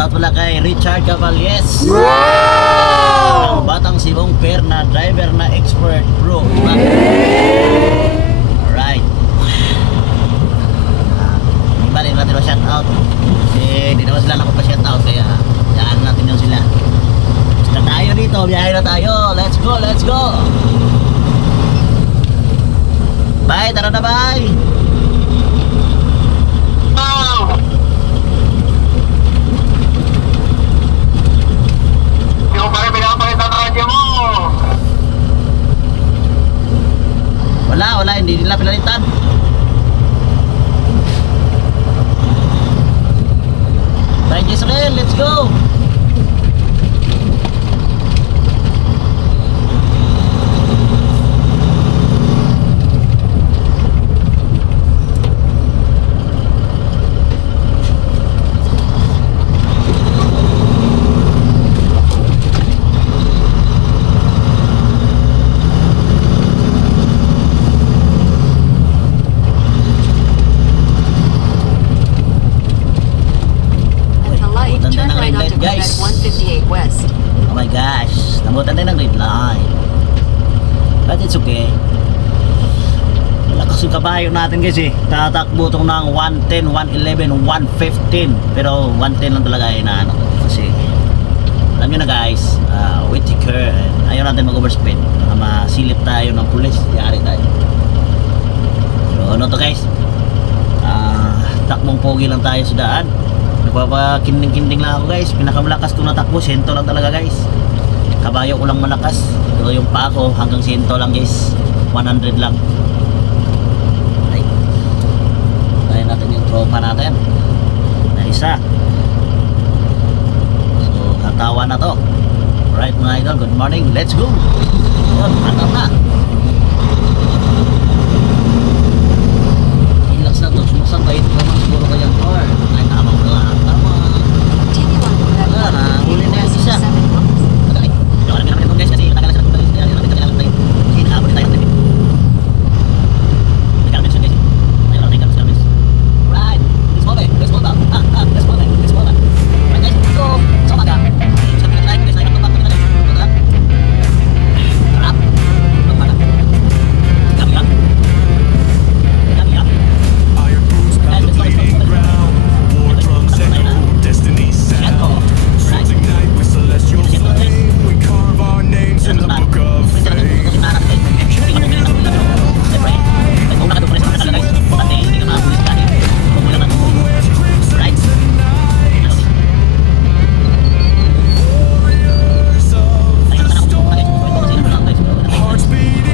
shoutout pala kay Richard Cavalles. Ang batang si Bong Per na driver na expert bro, diba? Alright. Di ba rin natin ma-shoutout kasi di naman sila nakapag-shoutout, kaya daan natin yun sila. Basta tayo dito, biyahe na tayo. Let's go, let's go. Bye, tara na bye. Wala, hindi nila pinalitan. Bye Jezreel, let's go. Guys, 158 West. Oh my gosh, nabutan din ng red line. But it's okay. Lakas yung kabayo natin guys eh. Tatakbo itong ng 110, 111, 115. Pero 110 lang talaga eh na ano. Kasi alam nyo na guys, Whittaker, ayaw natin mag-overspeed. Masilip tayo ng pulis, yari tayo. So ano to guys, takbong pogi lang tayo sa daan. Nagpapakinding-kinding lang ako guys. Pinakamalakas ko natakbo, 100 lang talaga guys. Kabayo ko lang malakas. Pero yung pa ko hanggang 100 lang guys. 100 lang. Ay, tayo natin yung tropa natin na isa. So hatawa na to. Alright mga idol, good morning, let's go. Yun, hataw na. Relax na to, sumasabay ito naman siguro kayang car. Ay tama ko lang. Huli na yung isa. Madali. Yung alam naman ito guys kasi matagal sila kung tayo natin tayo. Kasi naabot tayo natin. May garbage guys. Ayaw lang tayo garbage. Right. Let's move it. Let's move it. Let's move it. Let's move it. Right guys. So, sa umaga. Sa mga tayo guys. Ayaw lang tayo natin. Sarap. Magmana. Kami lang. Kami lang. Iron boots pound the bleeding ground. War drums echo, destiny sound. Swords ignite with celestial flame. We carve our names in the book of fate. Can you hear the battle cry? Where's crimson tonight? Warriors of the storm, hearts beating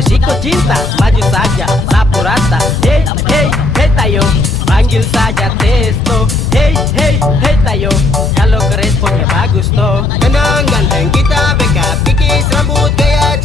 Resiko cinta, maju saja, sapu rata. Hey, hey, hey tayo, panggil saja Testo. Hey, hey, hey tayo, kalau keresponnya bagus toh. Tenang ganteng kita backup, kikis rambut gaya